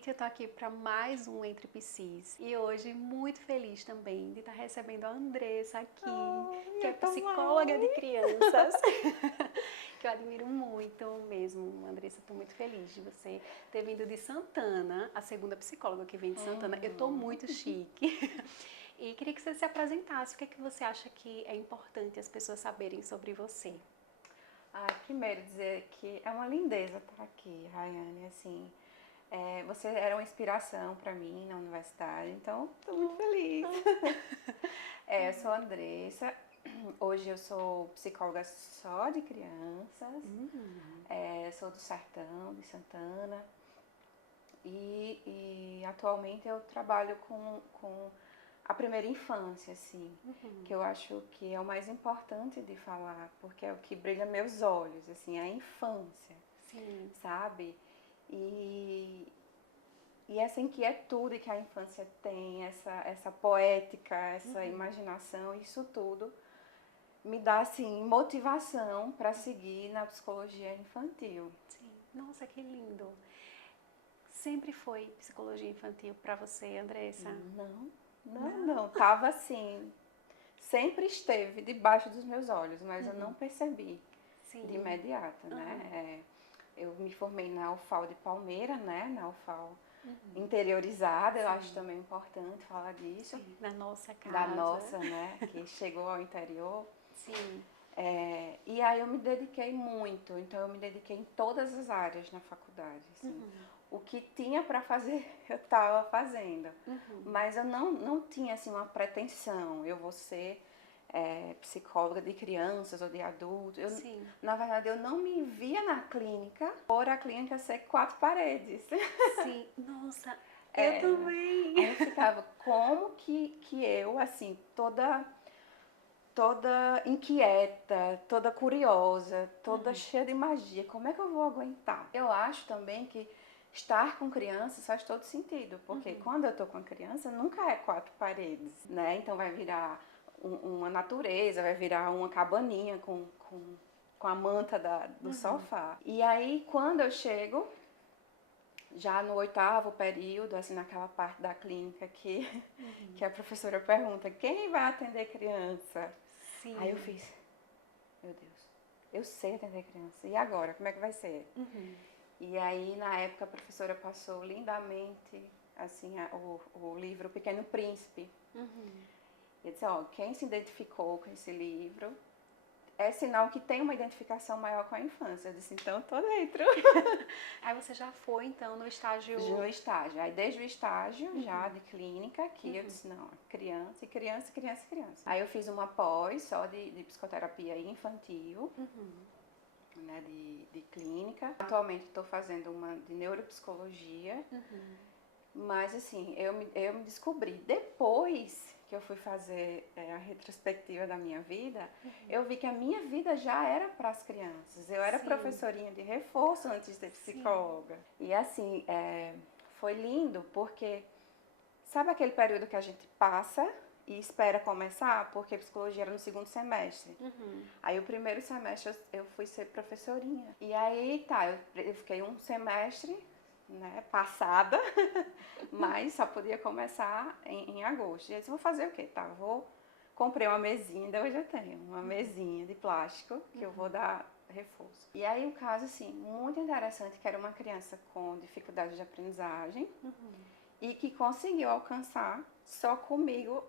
convite, eu tô aqui para mais um Entre Psis. E hoje muito feliz também de estar recebendo a Andressa aqui, que é psicóloga de crianças, que eu admiro muito mesmo. Andressa, tô muito feliz de você ter vindo de Santana, a segunda psicóloga que vem de Santana. Eu tô muito chique. E queria que você se apresentasse. O que é que você acha que é importante as pessoas saberem sobre você? Primeiro dizer que é uma lindeza estar aqui, Rayane, assim, você era uma inspiração para mim na universidade, então estou muito feliz. Eu sou a Andressa, hoje eu sou psicóloga só de crianças, sou do Sertão, de Santana, e atualmente eu trabalho com a primeira infância, assim, que eu acho que é o mais importante de falar, porque é o que brilha meus olhos, assim, a infância, Sim. sabe? E essa inquietude que a infância tem, essa poética, essa imaginação, isso tudo me dá, assim, motivação para seguir na psicologia infantil. Sim. Nossa, que lindo. Sempre foi psicologia infantil para você, Andressa? Não, tava assim, sempre esteve debaixo dos meus olhos, mas eu não percebi de Sim. imediato, né? Eu me formei na UFAL de Palmeira, né? Na UFAL interiorizada, eu acho também importante falar disso. Sim, na nossa casa. Da nossa, né? Que chegou ao interior. Sim. E aí eu me dediquei muito, então eu me dediquei em todas as áreas na faculdade, assim. O que tinha para fazer, eu estava fazendo. Mas eu não tinha, assim, uma pretensão, eu vou ser psicóloga de crianças ou de adultos. Na verdade, eu não me via na clínica, por a clínica ser 4 paredes. Sim, nossa, eu também. Aí eu ficava, como que eu, assim, toda inquieta, toda curiosa, toda cheia de magia, como é que eu vou aguentar? Eu acho também que estar com crianças faz todo sentido, porque quando eu tô com a criança, nunca é 4 paredes, né? Então vai virar uma natureza, vai virar uma cabaninha com a manta do sofá. E aí, quando eu chego, já no 8º período, assim, naquela parte da clínica que a professora pergunta, quem vai atender criança? Sim. Aí eu fiz, meu Deus, eu sei atender criança, e agora, como é que vai ser? E aí, na época, a professora passou lindamente, assim, o livro O Pequeno Príncipe. E eu disse, quem se identificou com esse livro é sinal que tem uma identificação maior com a infância. Eu disse, então tô dentro. Aí você já foi, então, no estágio... No estágio. Aí desde o estágio, já de clínica, aqui eu disse, não, criança. Aí eu fiz uma pós só de psicoterapia infantil, né, de clínica. Atualmente estou fazendo uma de neuropsicologia. Mas assim, eu me descobri depois que eu fui fazer a retrospectiva da minha vida, eu vi que a minha vida já era para as crianças. Eu era professorinha de reforço antes de ser psicóloga. E assim, foi lindo porque, sabe aquele período que a gente passa e espera começar? Porque psicologia era no 2º semestre. Aí o 1º semestre eu fui ser professorinha. E aí eu fiquei um semestre, né, passada, mas só podia começar em agosto. E aí, vou fazer o quê? Comprei uma mesinha, ainda hoje eu tenho, uma mesinha de plástico que eu vou dar reforço. E aí um caso, assim, muito interessante, que era uma criança com dificuldade de aprendizagem e que conseguiu alcançar só comigo,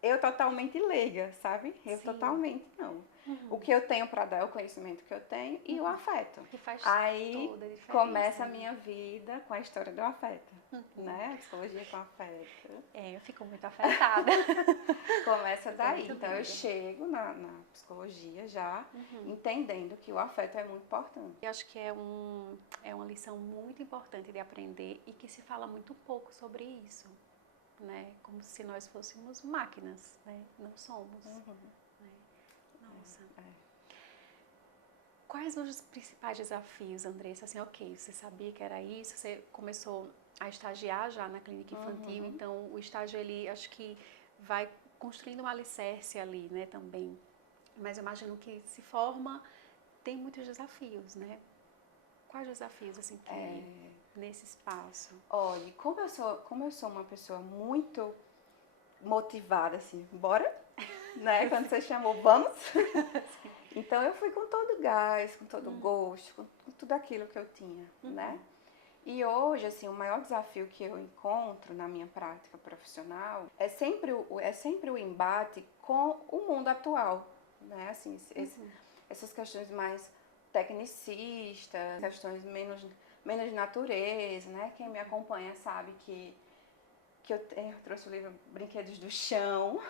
eu totalmente leiga, sabe? Eu totalmente não. O que eu tenho para dar é o conhecimento que eu tenho e o afeto. Que faz aí toda a diferença, começa a né? minha vida com a história do afeto, né? A psicologia com afeto. Eu fico muito afetada. Começa daí. muito Então eu doida. chego na psicologia já entendendo que o afeto é muito importante. Eu acho que é uma lição muito importante de aprender e que se fala muito pouco sobre isso, né? Como se nós fôssemos máquinas, né? Não somos. Né? Nossa. Quais os principais desafios, Andressa? Assim, ok, você sabia que era isso, você começou a estagiar já na clínica infantil, então o estágio, ele, acho que vai construindo um alicerce ali, né, também. Mas eu imagino que se forma, tem muitos desafios, né? Quais desafios, assim, que... nesse espaço? Olha, como eu sou uma pessoa muito motivada, assim, bora, né? Quando você chamou, vamos. Então eu fui com todo o gás, com todo o gosto, com tudo aquilo que eu tinha, né? E hoje, assim, o maior desafio que eu encontro na minha prática profissional é sempre o embate com o mundo atual, né? Assim, essas questões mais tecnicistas, questões menos de natureza, né? Quem me acompanha sabe que eu trouxe o livro Brinquedos do Chão,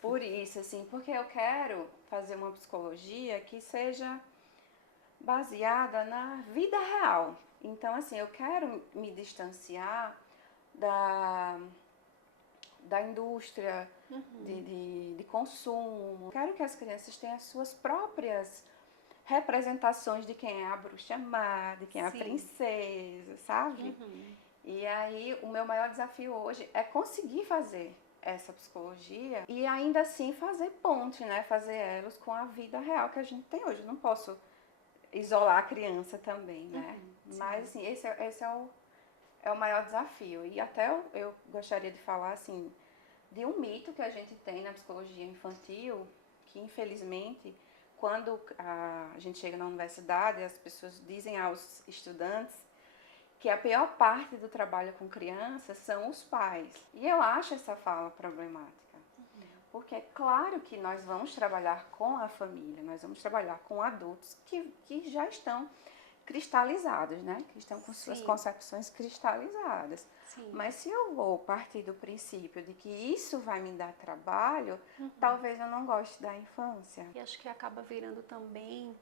por isso, assim, porque eu quero fazer uma psicologia que seja baseada na vida real. Então, assim, eu quero me distanciar da indústria de consumo. Quero que as crianças tenham as suas próprias representações de quem é a bruxa má, de quem é a princesa, sabe? E aí, o meu maior desafio hoje é conseguir fazer essa psicologia e ainda assim fazer ponte, né? Fazer elos com a vida real que a gente tem hoje. Eu não posso isolar a criança também, né? Mas, assim, esse é o maior desafio. E até eu gostaria de falar, assim, de um mito que a gente tem na psicologia infantil, que infelizmente, quando a gente chega na universidade, as pessoas dizem aos estudantes que a pior parte do trabalho com crianças são os pais. E eu acho essa fala problemática. Porque é claro que nós vamos trabalhar com a família, nós vamos trabalhar com adultos que já estão cristalizados, né? Que estão com suas concepções cristalizadas. Mas se eu vou partir do princípio de que isso vai me dar trabalho, talvez eu não goste da infância. E acho que acaba virando também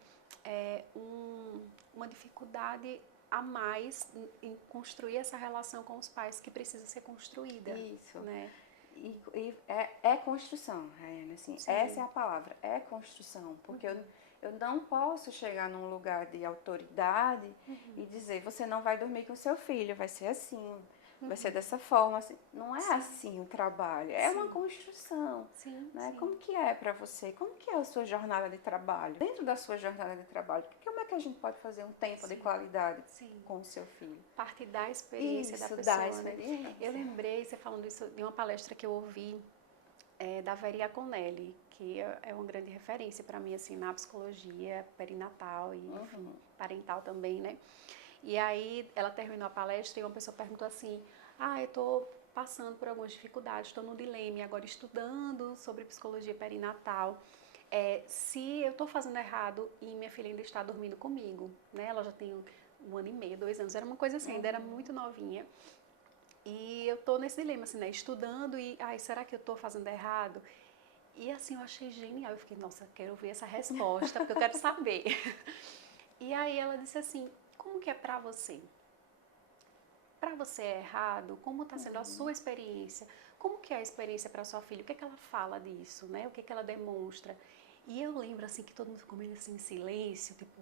uma dificuldade a mais em construir essa relação com os pais que precisa ser construída. Isso. Né? E é construção, Raiane, assim, essa é a palavra, é construção, porque eu não posso chegar num lugar de autoridade e dizer, você não vai dormir com seu filho, vai ser assim, vai ser dessa forma, assim. Não é assim o trabalho, é uma construção, né? Como que é para você? Como que é a sua jornada de trabalho? Dentro da sua jornada de trabalho, como é que a gente pode fazer um tempo de qualidade com o seu filho? Parte da experiência da pessoa, né? Eu lembrei, você falando isso, de uma palestra que eu ouvi da Vera Iaconelli, que é uma grande referência para mim, assim, na psicologia perinatal e, enfim, parental também, né? E aí ela terminou a palestra e uma pessoa perguntou assim, eu estou passando por algumas dificuldades, estou no dilema e agora estudando sobre psicologia perinatal, se eu estou fazendo errado e minha filha ainda está dormindo comigo, né? Ela já tem 1 ano e meio, 2 anos, era uma coisa assim, ainda era muito novinha. E eu estou nesse dilema, assim, né? Estudando e, será que eu estou fazendo errado? E assim, eu achei genial, eu fiquei, nossa, quero ver essa resposta, porque eu quero saber. E aí ela disse assim, como que é pra você? Pra você é errado? Como está sendo a sua experiência? Como que é a experiência para sua filha? O que é que ela fala disso, né? O que é que ela demonstra? E eu lembro, assim, que todo mundo ficou meio assim em silêncio, tipo,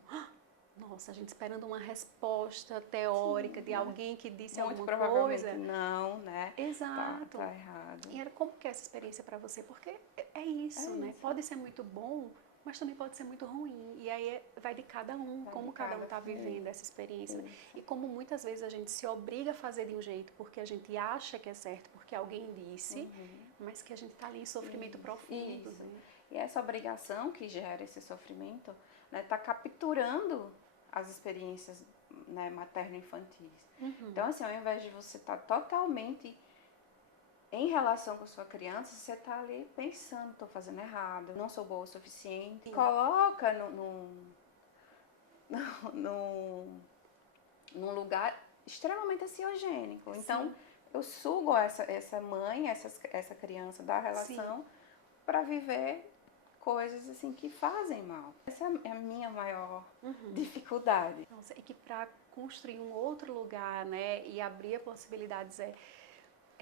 nossa, a gente esperando uma resposta teórica de alguém que disse muito alguma provavelmente coisa. Não, né? Exato. Tá errado. E era como que é essa experiência para você? Porque é isso, né? Pode ser muito bom, mas também pode ser muito ruim. E aí vai de cada um, como cada um está vivendo essa experiência. E como muitas vezes a gente se obriga a fazer de um jeito porque a gente acha que é certo, porque alguém disse, mas que a gente está ali em sofrimento profundo. Né? E essa obrigação que gera esse sofrimento, né, tá capturando as experiências, né, materno-infantis. Então, assim, ao invés de você estar totalmente em relação com a sua criança, você está ali pensando, estou fazendo errado, não sou boa o suficiente. Coloca num lugar extremamente ansiogênico. Então, eu sugo essa mãe, essa criança da relação para viver coisas assim que fazem mal. Essa é a minha maior dificuldade. Nossa, e que para construir um outro lugar, né, e abrir possibilidades é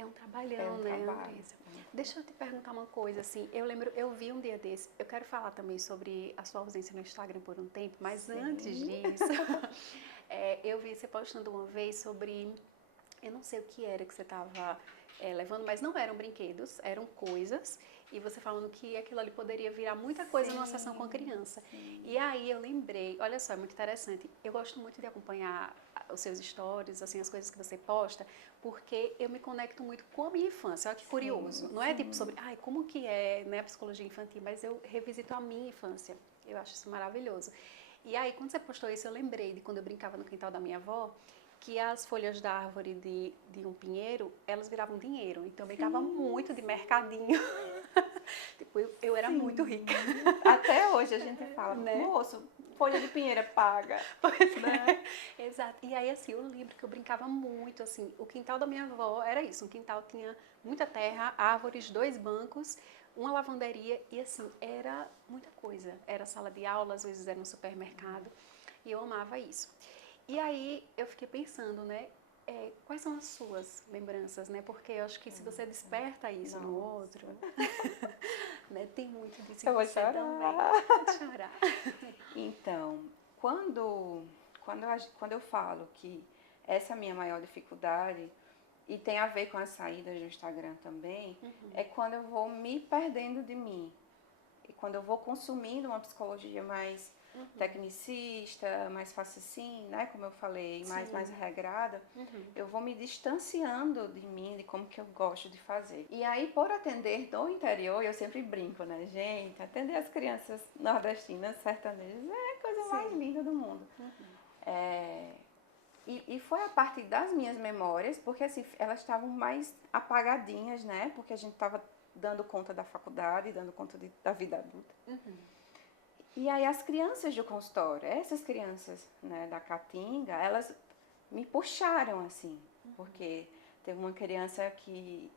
um trabalhão, né, Andressa? Deixa eu te perguntar uma coisa, assim, eu vi um dia desse, eu quero falar também sobre a sua ausência no Instagram por um tempo, mas antes disso, eu vi você postando uma vez sobre, eu não sei o que era que você estava levando, mas não eram brinquedos, eram coisas. E você falando que aquilo ali poderia virar muita coisa numa sessão com a criança. Sim. E aí eu lembrei, olha só, é muito interessante. Eu gosto muito de acompanhar os seus stories, assim, as coisas que você posta, porque eu me conecto muito com a minha infância. Olha que curioso. Não é tipo sobre, ai, como que é, né, a psicologia infantil, mas eu revisito a minha infância. Eu acho isso maravilhoso. E aí, quando você postou isso, eu lembrei de quando eu brincava no quintal da minha avó, que as folhas da árvore de um pinheiro, elas viravam dinheiro. Então, eu brincava muito de mercadinho. Tipo, eu era muito rica. Até hoje a gente fala, Né? moço, folha de pinheira paga. Pois Né? é. Exato. E aí, assim, eu lembro que eu brincava muito, assim, o quintal da minha avó era isso, um quintal tinha muita terra, árvores, 2 bancos, uma lavanderia e, assim, era muita coisa. Era sala de aula, às vezes era um supermercado e eu amava isso. E aí, eu fiquei pensando, né, quais são as suas lembranças, né? Porque eu acho que se você desperta isso no outro, né, tem muito disso em Eu vou você chorar. também. Pode chorar. Então, quando eu falo que essa é a minha maior dificuldade, e tem a ver com as saídas do Instagram também, é quando eu vou me perdendo de mim. E quando eu vou consumindo uma psicologia mais tecnicista, mais fácil assim, né? Como eu falei, mais regrada, eu vou me distanciando de mim, de como que eu gosto de fazer. E aí, por atender do interior, eu sempre brinco, né? Gente, atender as crianças nordestinas, sertanejas, é a coisa mais linda do mundo. E foi a partir das minhas memórias, porque assim, elas estavam mais apagadinhas, né? Porque a gente estava dando conta da faculdade, dando conta da vida adulta. E aí as crianças do consultório, essas crianças, né, da Caatinga, elas me puxaram assim, porque teve uma criança que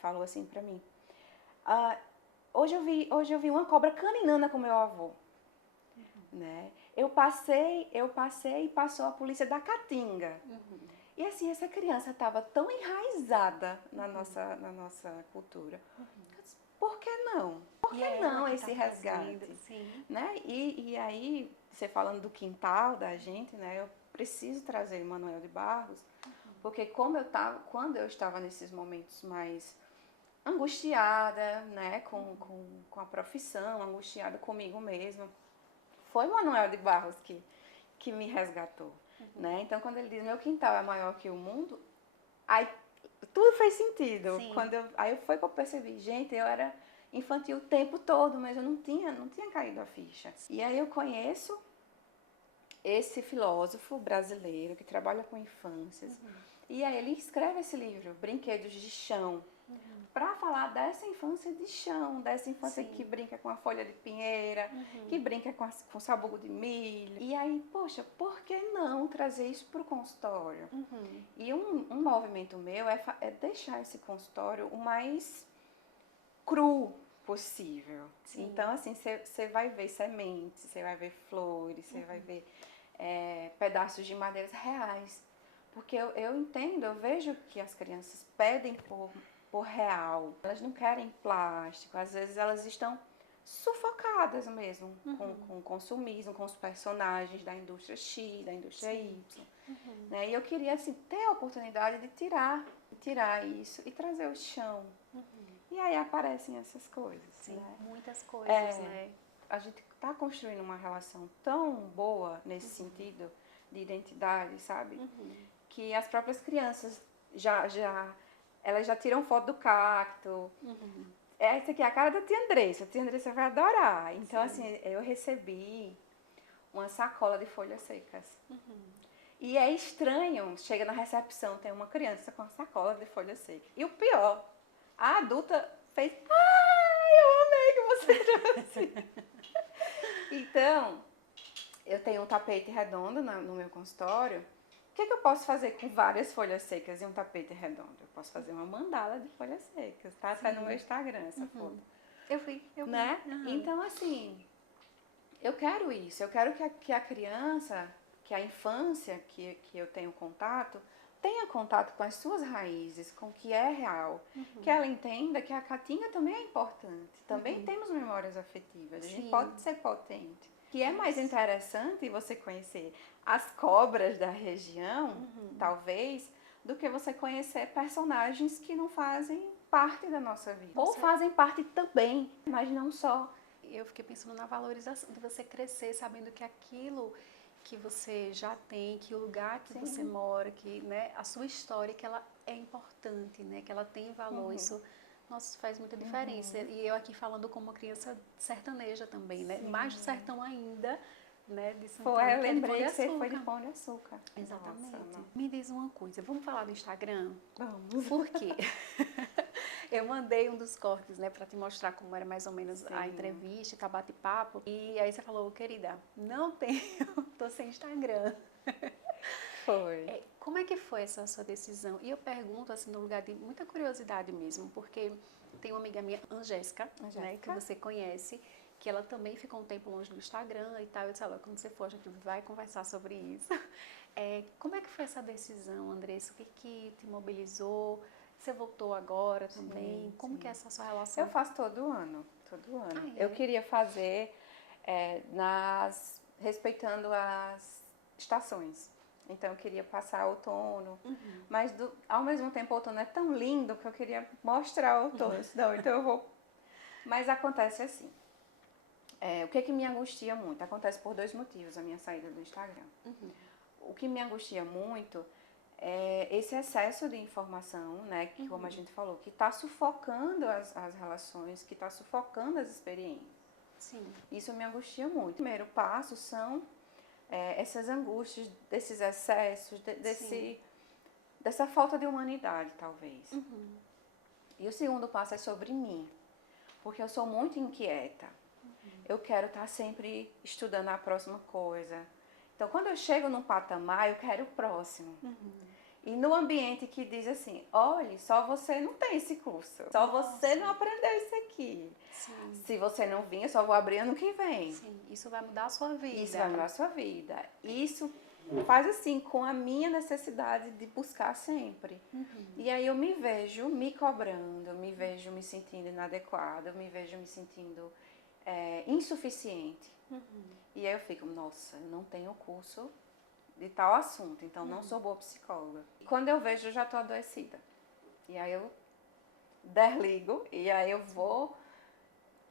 falou assim pra mim, hoje eu vi uma cobra caninana com meu avô, né? Eu passei e passou a polícia da Caatinga. E assim, essa criança estava tão enraizada na nossa cultura. Eu disse, por que não? Por que não esse resgate? Né? E aí, você falando do quintal da gente, né? Eu preciso trazer Manoel de Barros, porque quando eu estava nesses momentos mais angustiada, né? Com a profissão, angustiada comigo mesma, foi Manoel de Barros que me resgatou. Né? Então, quando ele diz, meu quintal é maior que o mundo, aí tudo fez sentido. Aí foi que eu percebi, gente, eu era infantil o tempo todo, mas eu não tinha caído a ficha. E aí eu conheço esse filósofo brasileiro que trabalha com infâncias, e aí ele escreve esse livro, Brinquedos de Chão, para falar dessa infância de chão, dessa infância que brinca com a folha de pinheira, que brinca com sabugo de milho. E aí, poxa, por que não trazer isso para o consultório? E um movimento meu é deixar esse consultório o mais cru possível. Então, assim, você vai ver sementes, você vai ver flores, você vai ver pedaços de madeiras reais. Porque eu entendo, eu vejo que as crianças pedem por real. Elas não querem plástico, às vezes elas estão sufocadas mesmo com o consumismo, com os personagens da indústria X, da indústria Y. Né? E eu queria assim, ter a oportunidade de tirar isso e trazer o chão. E aí aparecem essas coisas. Sim, né? Muitas coisas, né? A gente está construindo uma relação tão boa nesse sentido de identidade, sabe? Que as próprias crianças elas já tiram foto do cacto. Essa aqui é a cara da tia Andressa. A tia Andressa vai adorar. Então, assim, eu recebi uma sacola de folhas secas. E é estranho, chega na recepção, tem uma criança com uma sacola de folhas secas. E o pior, a adulta fez, eu amei que você trouxe. Então, eu tenho um tapete redondo no meu consultório. O que eu posso fazer com várias folhas secas e um tapete redondo? Eu posso fazer uma mandala de folhas secas, tá? Tá no meu Instagram essa foto. Eu vi. Né? Então, assim, eu quero isso. Eu quero que a criança, que a infância que eu tenho contato, tenha contato com as suas raízes, com o que é real. Que ela entenda que a Caatinga também é importante. Também temos memórias afetivas. A gente pode ser potente. Que é mais interessante você conhecer as cobras da região, talvez, do que você conhecer personagens que não fazem parte da nossa vida. Ou fazem parte também, mas não só. Eu fiquei pensando na valorização de você crescer sabendo que aquilo que você já tem, que o lugar que você mora, que, né, a sua história, que ela é importante, né, que ela tem valor. Isso, nossa, faz muita diferença. E eu aqui falando como uma criança sertaneja também, né, mais do sertão ainda, né, de Santana, Eu que é de Pão lembrei de que você foi de Açúcar. Pão de Açúcar. Exatamente. Nossa, Me diz uma coisa, vamos falar do Instagram? vamos. Por quê? Eu mandei um dos cortes, né, pra te mostrar como era mais ou menos a entrevista, tá, bate-papo. E aí você falou, querida, não tenho, tô sem Instagram. Foi. Como é que foi essa sua decisão? E eu pergunto, assim, no lugar de muita curiosidade mesmo, porque tem uma amiga minha, Angélica, né, que você conhece, que ela também ficou um tempo longe do Instagram e tal. Eu disse, olha, quando você for, a gente vai conversar sobre isso. Como é que foi essa decisão, Andressa? O que te mobilizou? Você voltou agora também? Como que é essa sua relação? Eu faço todo ano, todo ano. Ah, é? Eu queria fazer respeitando as estações. Então eu queria passar outono, mas ao mesmo tempo o outono é tão lindo que eu queria mostrar o outono. Não, então eu vou. Mas acontece assim. O que me angustia muito? Acontece por 2 motivos a minha saída do Instagram. O que me angustia muito é esse excesso de informação, né, que como a gente falou, que está sufocando as relações, que está sufocando as experiências. Sim. Isso me angustia muito. O primeiro passo são essas angústias, desses excessos, dessa falta de humanidade, talvez. E o segundo passo é sobre mim, porque eu sou muito inquieta. Eu quero estar sempre estudando a próxima coisa. Então, quando eu chego num patamar, eu quero o próximo. E no ambiente que diz assim, olha, só você não tem esse curso, só você não aprendeu isso aqui. Sim. Se você não vir, eu só vou abrir ano que vem. Sim, isso vai mudar a sua vida. Isso vai mudar a sua vida. Isso faz assim com a minha necessidade de buscar sempre. E aí eu me vejo me cobrando, eu me vejo me sentindo inadequada, eu me vejo me sentindo insuficiente. E aí eu fico, nossa, eu não tenho curso de tal assunto, então não sou boa psicóloga. E quando eu vejo, eu já estou adoecida. E aí eu desligo, e aí eu vou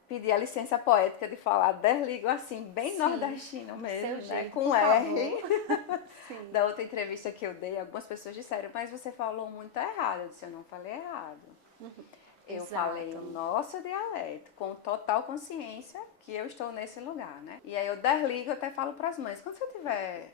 pedir a licença poética de falar desligo assim, bem nordestino mesmo, né? Com R. Da outra entrevista que eu dei, algumas pessoas disseram, mas você falou muito errado. Eu disse, eu não falei errado. Eu falei o nosso dialeto, com total consciência que eu estou nesse lugar, né? E aí eu desligo, eu até falo para as mães, quando você estiver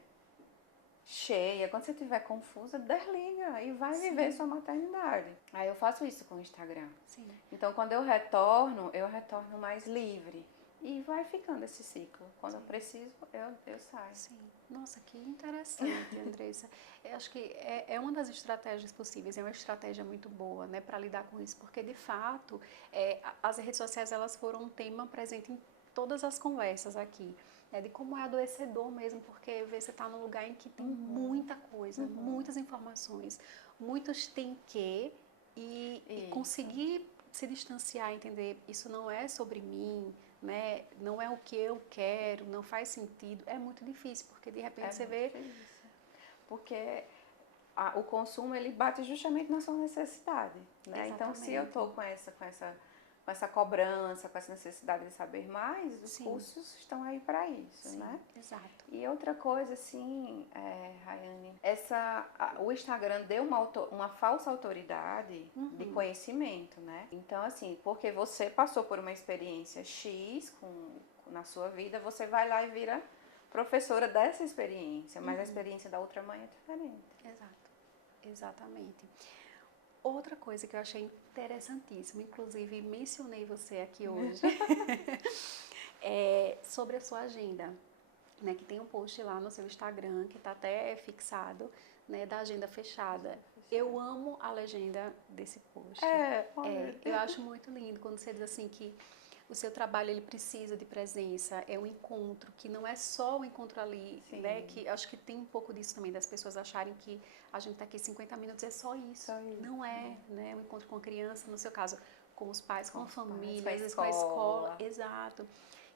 cheia, quando você estiver confusa, desliga e vai viver sua maternidade. Aí eu faço isso com o Instagram. Sim. Então quando eu retorno mais livre. E vai ficando esse ciclo. Quando eu preciso, eu saio. Sim. Nossa, que interessante, Andressa. Eu acho que é uma das estratégias possíveis, é uma estratégia muito boa, né, para lidar com isso, porque de fato as redes sociais elas foram um tema presente em todas as conversas aqui, né, de como é adoecedor mesmo, porque você está num lugar em que tem muita coisa, muitas informações, muitos tem que e conseguir se distanciar, entender isso não é sobre mim, né? Não é o que eu quero, não faz sentido, é muito difícil, porque de repente você vê... Porque o consumo, ele bate justamente na sua necessidade, né? Então, se eu estou com essa cobrança, com essa necessidade de saber mais, os cursos estão aí para isso, né? Exato. E outra coisa, assim, Rayane, o Instagram deu uma falsa autoridade de conhecimento, né? Então, assim, porque você passou por uma experiência X na sua vida, você vai lá e vira professora dessa experiência, mas a experiência da outra mãe é diferente. Exato, exatamente. Outra coisa que eu achei interessantíssima, inclusive mencionei você aqui hoje, é sobre a sua agenda, né? Que tem um post lá no seu Instagram, que está até fixado, né? Da agenda fechada. Eu amo a legenda desse post. Eu acho muito lindo quando você diz assim que o seu trabalho ele precisa de presença, é um encontro, que não é só o encontro ali, né? Que acho que tem um pouco disso também, das pessoas acharem que a gente está aqui 50 minutos, é só isso. Não é, né? Um encontro com a criança, no seu caso, com os pais, com a família, às vezes com a escola. Exato.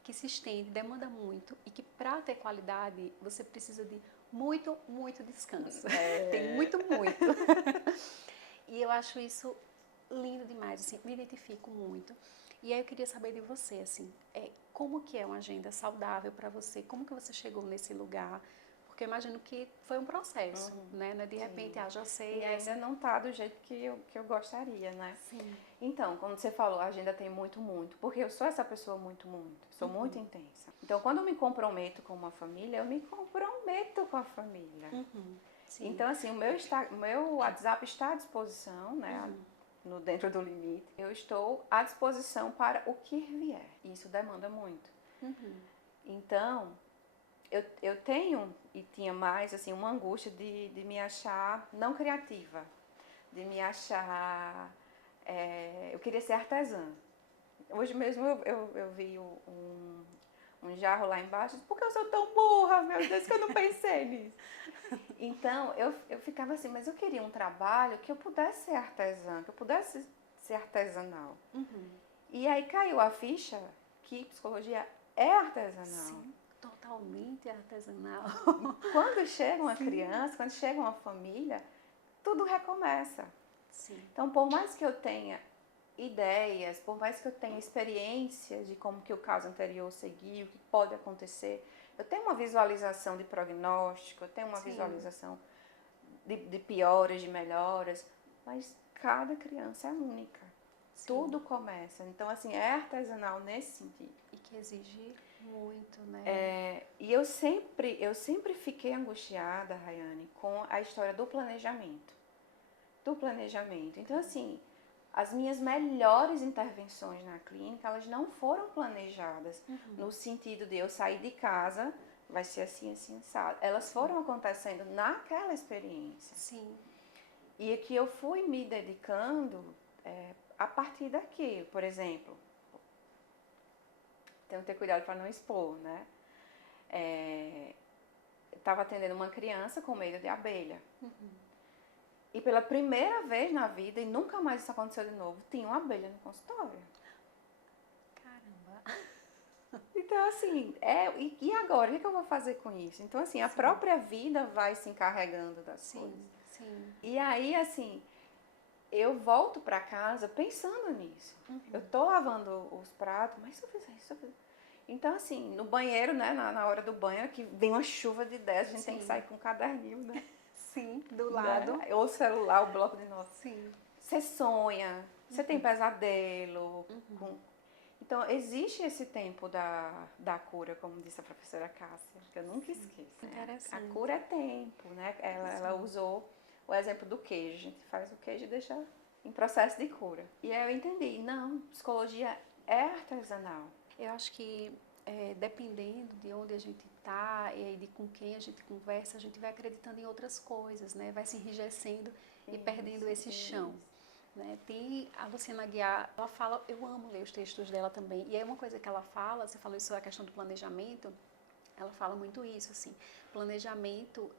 Que se estende, demanda muito e que para ter qualidade, você precisa de muito, muito descanso. Tem muito. eu acho isso lindo demais, assim, me identifico muito. E aí eu queria saber de você, assim, como que é uma agenda saudável para você? Como que você chegou nesse lugar? Porque eu imagino que foi um processo, né? Não é de repente, Sim. já sei. E ainda não tá do jeito que eu gostaria, né? Sim. Então, quando você falou, a agenda tem muito, muito. Porque eu sou essa pessoa muito, muito. Sou muito intensa. Então, quando eu me comprometo com uma família, eu me comprometo com a família. Sim. Então, assim, o meu WhatsApp está à disposição, né? Dentro do limite. Eu estou à disposição para o que vier. E isso demanda muito. Então, eu tenho e tinha mais, assim, uma angústia de me achar não criativa. De me achar... eu queria ser artesã. Hoje mesmo eu vi um jarro lá embaixo. Por que eu sou tão burra? Meu Deus, que eu não pensei nisso. Então, eu ficava assim, mas eu queria um trabalho que eu pudesse ser artesã, que eu pudesse ser artesanal. E aí caiu a ficha que psicologia é artesanal. Sim, totalmente artesanal. Quando chega uma criança, quando chega uma família, tudo recomeça. Sim. Então, por mais que eu tenha ideias, por mais que eu tenha experiências de como que o caso anterior seguiu, o que pode acontecer, eu tenho uma visualização de prognóstico, eu tenho uma visualização de pioras, de melhoras, mas cada criança é única. Sim. Tudo começa. Então, assim, é artesanal nesse sentido. E que exige muito, né? E eu sempre fiquei angustiada, Rayane, com a história do planejamento. Então, assim, as minhas melhores intervenções na clínica, elas não foram planejadas no sentido de eu sair de casa, vai ser assim, assim, assado. Elas foram acontecendo naquela experiência. Sim. E que eu fui me dedicando a partir daqui. Por exemplo, tenho que ter cuidado para não expor, né? Estava atendendo uma criança com medo de abelha. E pela primeira vez na vida, e nunca mais isso aconteceu de novo, tinha uma abelha no consultório. Caramba! Então, assim, e agora? O que eu vou fazer com isso? Então, assim, a própria vida vai se encarregando das coisas. Sim. E aí, assim, eu volto pra casa pensando nisso. Eu tô lavando os pratos, mas se eu fizer isso, Então, assim, no banheiro, né, na hora do banho, que vem uma chuva de ideias, a gente tem que sair com um caderninho, né? Sim, do lado. Né? Ou o celular, o bloco de notas. Sim. Você sonha, você tem pesadelo. Então, existe esse tempo da cura, como disse a professora Cássia, que eu nunca esqueço. Né? Interessante. A cura é tempo, né? Ela usou o exemplo do queijo. A gente faz o queijo e deixa em processo de cura. E aí eu entendi, não, psicologia é artesanal. Eu acho que dependendo de onde a gente está e de com quem a gente conversa, a gente vai acreditando em outras coisas, né? Vai se enrijecendo e perdendo esse chão. Né? Tem a Luciana Aguiar, ela fala, eu amo ler os textos dela também, e é uma coisa que ela fala, você falou isso, a questão do planejamento, ela fala muito isso, assim, planejamento,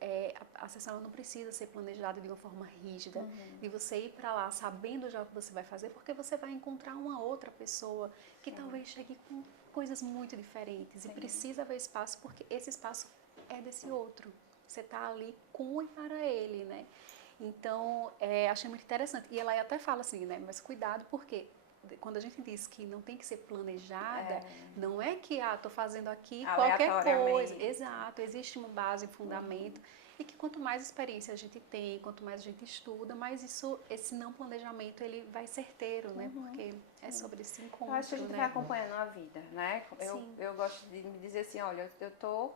a sessão ela não precisa ser planejada de uma forma rígida, de você ir para lá sabendo já o que você vai fazer, porque você vai encontrar uma outra pessoa que talvez chegue com coisas muito diferentes, e precisa haver espaço, porque esse espaço é desse outro, você está ali com e para ele, né? Então, achei muito interessante. E ela até fala assim, né? Mas cuidado, porque quando a gente diz que não tem que ser planejada, não é que, tô fazendo aqui qualquer coisa. Exato, existe uma base, um fundamento. E que quanto mais experiência a gente tem, quanto mais a gente estuda, mais esse não planejamento, ele vai certeiro, né? Porque é sobre esse encontro, eu acho que a gente vai acompanhando a vida, né? Eu gosto de me dizer assim, olha, eu tô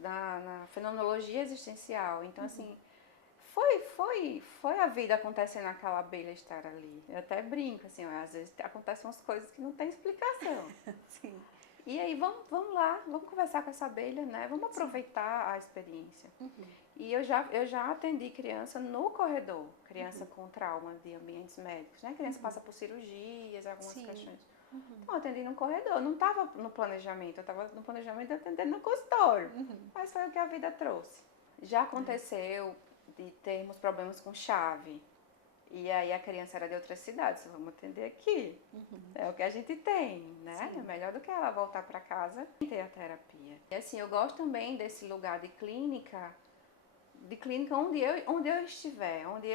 na fenomenologia existencial. Então, assim... Foi a vida acontecendo naquela abelha estar ali. Eu até brinco, assim, às vezes acontecem umas coisas que não tem explicação. Sim. E aí, vamos lá, vamos conversar com essa abelha, né? Vamos aproveitar a experiência. E eu já atendi criança no corredor, criança com trauma de ambientes médicos, né? A criança passa por cirurgias, algumas questões. Então, eu atendi no corredor, não estava no planejamento, eu estava no planejamento de atender no consultório. Mas foi o que a vida trouxe. Já aconteceu de termos problemas com chave. E aí a criança era de outra cidade, só vamos atender aqui. É o que a gente tem, né? É melhor do que ela voltar para casa e ter a terapia. E assim, eu gosto também desse lugar de clínica de clínica onde eu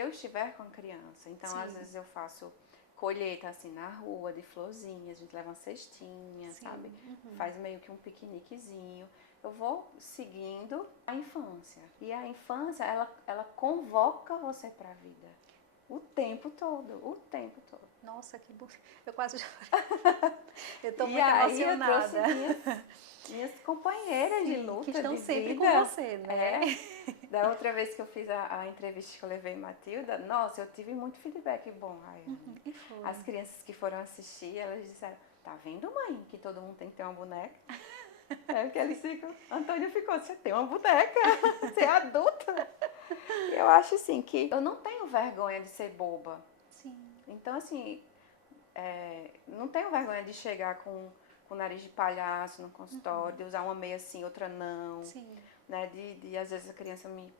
estiver com a criança. Então, Sim. às vezes eu faço colheita assim na rua, de florzinhas, a gente leva uma cestinha, Sim. sabe? Faz meio que um piqueniquezinho. Eu vou seguindo a infância. E a infância, ela convoca você para a vida. O tempo todo, o tempo todo. Nossa, que bonito. Eu quase já... Eu tô E muito aí emocionada. eu trouxe minhas companheiras de Sim, luta, que estão de sempre vida. com você, né? Da outra vez que eu fiz a entrevista que eu levei Matilda, nossa, eu tive muito feedback bom, Rayane. E foi. As crianças que foram assistir, elas disseram, tá vendo, mãe, que todo mundo tem que ter uma boneca? É porque eles ficam, Antônia ficou, você tem uma boneca, você é adulta. E eu acho assim, que eu não tenho vergonha de ser boba. Sim. Então, assim, não tenho vergonha de chegar com o nariz de palhaço no consultório, de usar uma meia assim, outra não. Sim. Né? De às vezes a criança me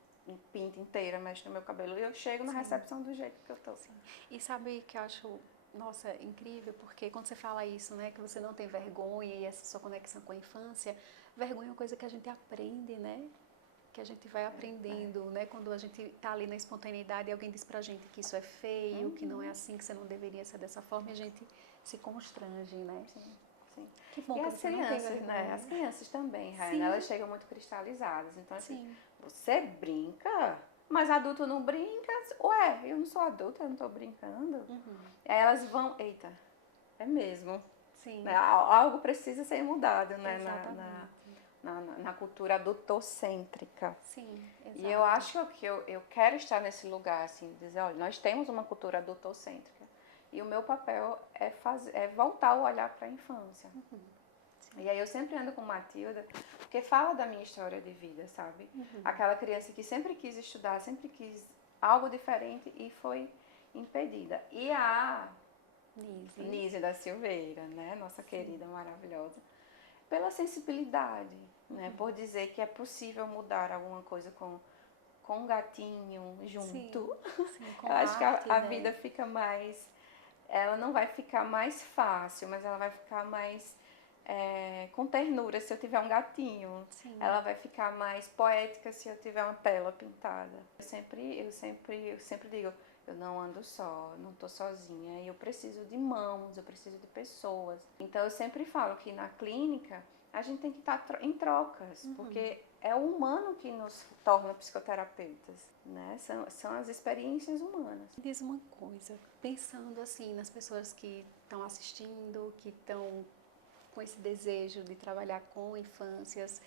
pinta inteira, mexe no meu cabelo e eu chego na recepção do jeito que eu tô. Sim. E sabe que eu acho, nossa, incrível, porque quando você fala isso, né, que você não tem vergonha e essa sua conexão com a infância, vergonha é uma coisa que a gente aprende, né? Que a gente vai aprendendo, né? Quando a gente tá ali na espontaneidade e alguém diz pra gente que isso é feio, que não é assim, que você não deveria ser dessa forma, e a gente se constrange, né? Sim, sim. Que bom E que as você não tem crianças, vergonha. né? As crianças também, Raina, Sim. elas chegam muito cristalizadas. Então, assim, Sim. você brinca, mas adulto não brinca. Ué, eu não sou adulta, eu não tô brincando. Aí elas vão, eita, é mesmo. Sim. Né? Algo precisa ser mudado, né? Exatamente. Na cultura adultocêntrica. Sim, exato. E eu acho que eu quero estar nesse lugar, assim, dizer, olha, nós temos uma cultura adultocêntrica. E o meu papel é voltar o olhar para a infância. E aí eu sempre ando com Matilda, porque fala da minha história de vida, sabe? Aquela criança que sempre quis estudar, sempre quis algo diferente e foi impedida. E a Nise da Silveira, né? Nossa querida, maravilhosa. Pela sensibilidade, né? Por dizer que é possível mudar alguma coisa com um gatinho junto. Sim, com eu acho que arte, a né? vida fica mais... Ela não vai ficar mais fácil, mas ela vai ficar mais com ternura se eu tiver um gatinho. Sim. Ela vai ficar mais poética se eu tiver uma tela pintada. Eu sempre digo, eu não ando só, eu não tô sozinha, eu preciso de mãos, eu preciso de pessoas. Então eu sempre falo que na clínica a gente tem que estar em trocas, porque é o humano que nos torna psicoterapeutas, né? São as experiências humanas. Diz uma coisa, pensando assim nas pessoas que estão assistindo, que estão com esse desejo de trabalhar com infâncias,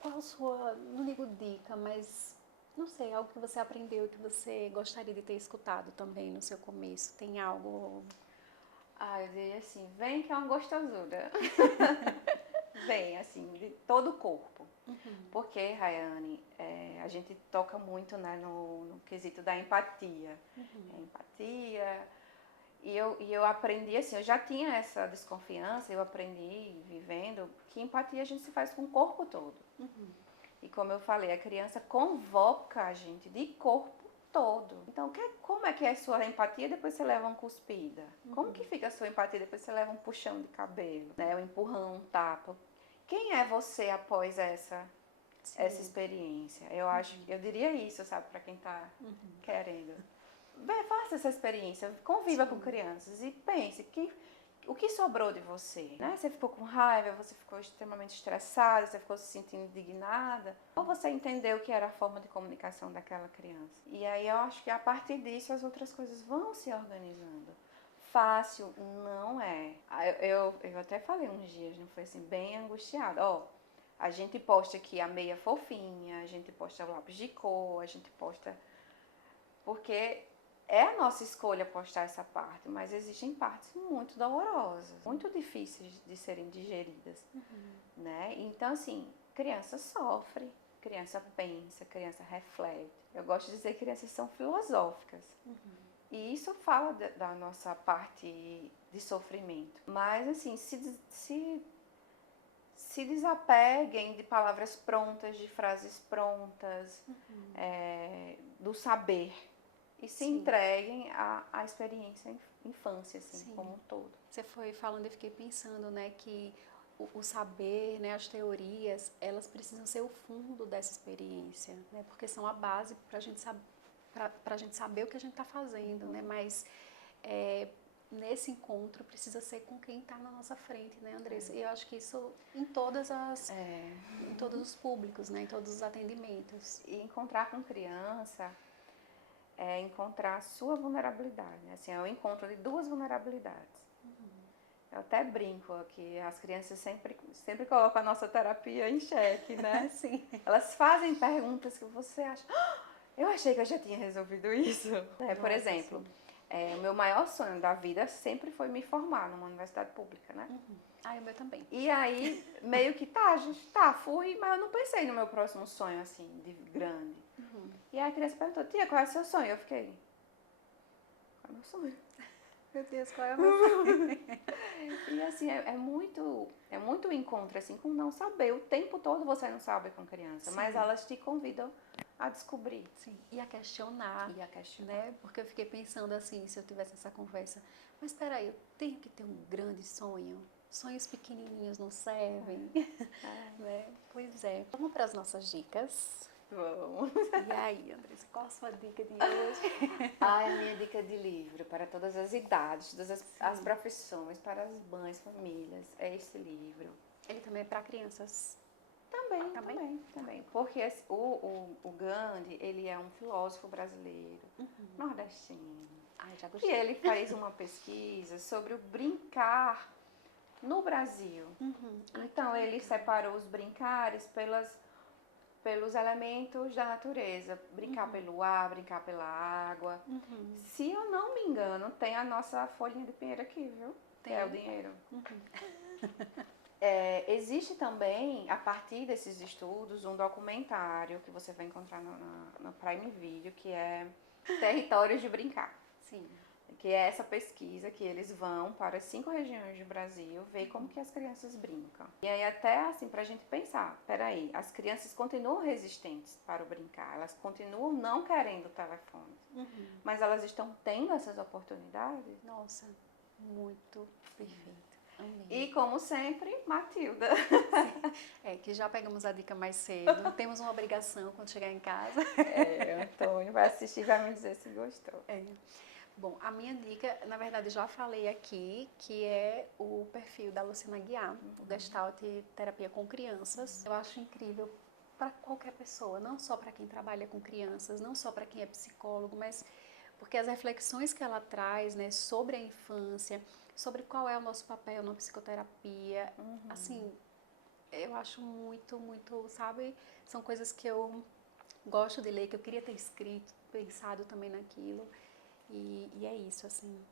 qual a sua, não digo dica, mas não sei, algo que você aprendeu e que você gostaria de ter escutado também no seu começo? Tem algo? Eu diria assim, vem que é uma gostosura. Vem, assim, de todo o corpo. Porque, Rayane, a gente toca muito, né, no quesito da empatia. Empatia. E eu aprendi, assim, eu já tinha essa desconfiança, eu aprendi vivendo que empatia a gente se faz com o corpo todo. E como eu falei, a criança convoca a gente de corpo todo. Então, como é que é a sua empatia depois você leva uma cuspida? Como que fica a sua empatia depois você leva um puxão de cabelo, né? Um empurrão, um tapa? Quem é você após essa experiência? Eu diria isso, sabe, para quem tá querendo. Faça essa experiência, conviva com crianças e pense o que sobrou de você, né? Você ficou com raiva, você ficou extremamente estressada, você ficou se sentindo indignada, ou você entendeu que era a forma de comunicação daquela criança. E aí eu acho que a partir disso as outras coisas vão se organizando. Fácil não é. Eu até falei uns dias, não foi assim, bem angustiada. A gente posta aqui a meia fofinha, a gente posta o lápis de cor, a gente posta... Porque é a nossa escolha postar essa parte, mas existem partes muito dolorosas, muito difíceis de serem digeridas, né? Então, assim, criança sofre, criança pensa, criança reflete. Eu gosto de dizer que crianças são filosóficas. E isso fala da nossa parte de sofrimento. Mas, assim, se desapeguem de palavras prontas, de frases prontas, do saber. E se entreguem à experiência infância, assim, como um todo. Você foi falando e fiquei pensando, né, que o saber, né, as teorias, elas precisam ser o fundo dessa experiência, né, porque são a base para a gente saber o que a gente está fazendo, né, mas nesse encontro precisa ser com quem está na nossa frente, né, Andressa? E eu acho que isso em em todos os públicos, né, em todos os atendimentos. E encontrar com criança é encontrar a sua vulnerabilidade, né? Assim, é o encontro de duas vulnerabilidades. Eu até brinco que as crianças sempre colocam a nossa terapia em xeque, né? Sim. Elas fazem perguntas que você acha, eu achei que eu já tinha resolvido isso. Por exemplo, o meu maior sonho da vida sempre foi me formar numa universidade pública, né? Ah, o meu também. E aí, meio que fui, mas eu não pensei no meu próximo sonho, assim, de grande. E aí a criança perguntou, tia, qual é o seu sonho? Eu fiquei, qual é o meu sonho? Meu Deus, qual é o meu sonho? E assim, é muito encontro, assim, com não saber. O tempo todo você não sabe com criança, Sim. mas elas te convidam a descobrir. Sim, e a questionar. Né? Porque eu fiquei pensando assim, se eu tivesse essa conversa, mas espera aí, eu tenho que ter um grande sonho? Sonhos pequenininhos não servem? Né? Pois é. Vamos para as nossas dicas. Vamos. E aí, Andressa, qual a sua dica de hoje? A minha dica de livro para todas as idades, todas as profissões, para as mães, famílias, é esse livro. Ele também é para crianças. Também. Porque o Gandhi, ele é um filósofo brasileiro, nordestino. Ai, já E gostei. ele fez uma pesquisa sobre o brincar no Brasil. Então, ele separou os brincares pelos elementos da natureza. Brincar pelo ar, brincar pela água. Se eu não me engano, tem a nossa folhinha de pinheiro aqui, viu? Que é o dinheiro. Existe também, a partir desses estudos, um documentário que você vai encontrar no Prime Video, que é Territórios de Brincar. Sim. Que é essa pesquisa que eles vão para 5 regiões do Brasil ver como que as crianças brincam. E aí até assim, pra gente pensar, peraí, as crianças continuam resistentes para o brincar, elas continuam não querendo o telefone, mas elas estão tendo essas oportunidades? Nossa, muito perfeito. Amei. E como sempre, Matilda. Que já pegamos a dica mais cedo, temos uma obrigação quando chegar em casa. O Antônio vai assistir e vai me dizer se gostou. Bom, a minha dica, na verdade, já falei aqui, que é o perfil da Luciana Aguiar, o Gestalt Terapia com Crianças. Eu acho incrível para qualquer pessoa, não só para quem trabalha com crianças, não só para quem é psicólogo, mas porque as reflexões que ela traz, né, sobre a infância, sobre qual é o nosso papel na psicoterapia, assim, eu acho muito, muito, sabe, são coisas que eu gosto de ler, que eu queria ter escrito, pensado também naquilo. E é isso, assim,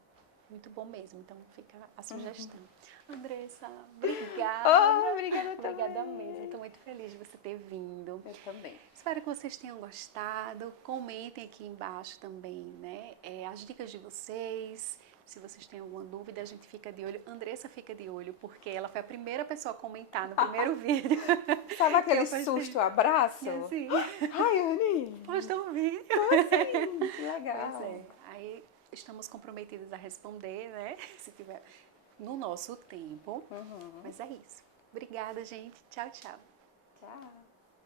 muito bom mesmo. Então fica a sugestão. Andressa, obrigada. Obrigada também. Obrigada mesmo. Estou muito feliz de você ter vindo. Eu também. Espero que vocês tenham gostado. Comentem aqui embaixo também, né? As dicas de vocês. Se vocês têm alguma dúvida, a gente fica de olho. Andressa fica de olho, porque ela foi a primeira pessoa a comentar no primeiro vídeo. Sabe aquele susto, abraço? Assim, Ai, Anny, posta um vídeo. assim, que legal. Pois é. Aí estamos comprometidas a responder, né? Se tiver no nosso tempo. Mas é isso. Obrigada, gente. Tchau, tchau. Tchau.